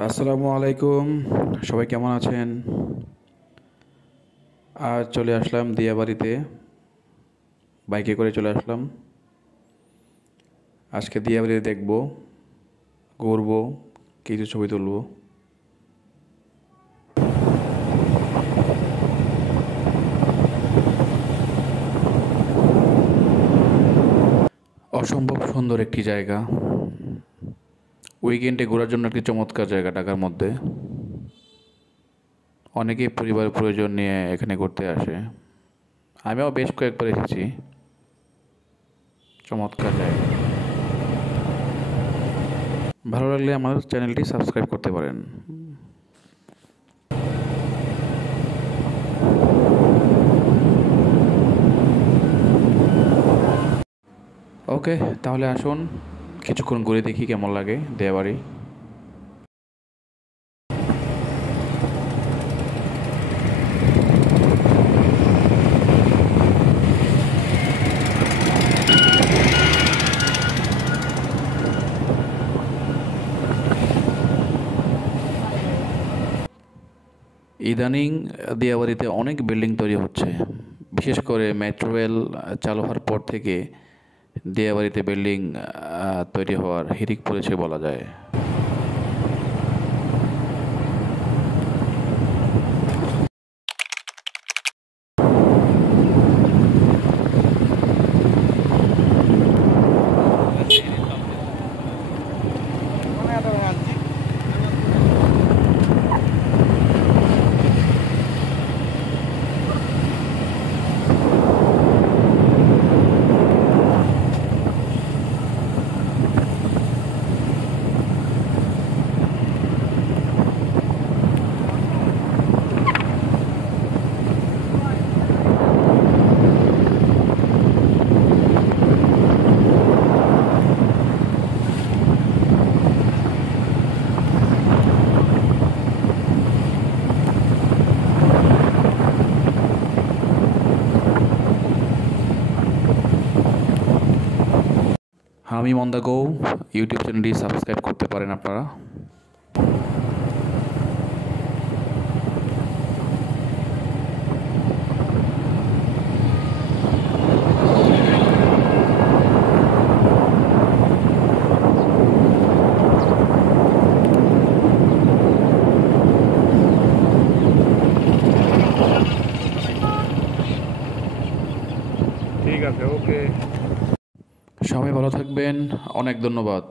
আসসালামু আলাইকুম। সবাই কেমন আছেন? আজ চলে আসলাম দিয়াবাড়িতে, বাইকে করে চলে আসলাম। আজকে দিয়াবাড়িতে দেখব, ঘুরবো, কিছু ছবি তুলবো। অসম্ভব সুন্দর একটি জায়গা। উইকেন্ডে ঘোরার জন্য একটি চমৎকার জায়গা ঢাকার মধ্যে। অনেকেই পরিবার প্রয়োজন নিয়ে এখানে ঘুরতে আসে। আমিও বেশ কয়েকবার এসেছি। চমৎকার জায়গা। ভালো লাগলে আমার চ্যানেলটি সাবস্ক্রাইব করতে পারেন। ওকে, তাহলে আসুন কিছুক্ষণ ঘুরে দেখি কেমন লাগে দিয়াবাড়ি। ইদানিং দিয়াবাড়িতে অনেক বিল্ডিং তৈরি হচ্ছে। বিশেষ করে মেট্রো রেল চালু হওয়ার পর থেকে দিয়াবাড়িতে বিল্ডিং তৈরি হওয়ার হিড়িক পড়েছে বলা যায়। হামিম অন দ্য গো ইউটিউব চ্যানেলটি সাবস্ক্রাইব করতে পারেন আপনারা। ঠিক আছে, ওকে। সবাই ভালো থাকবেন। অনেক ধন্যবাদ।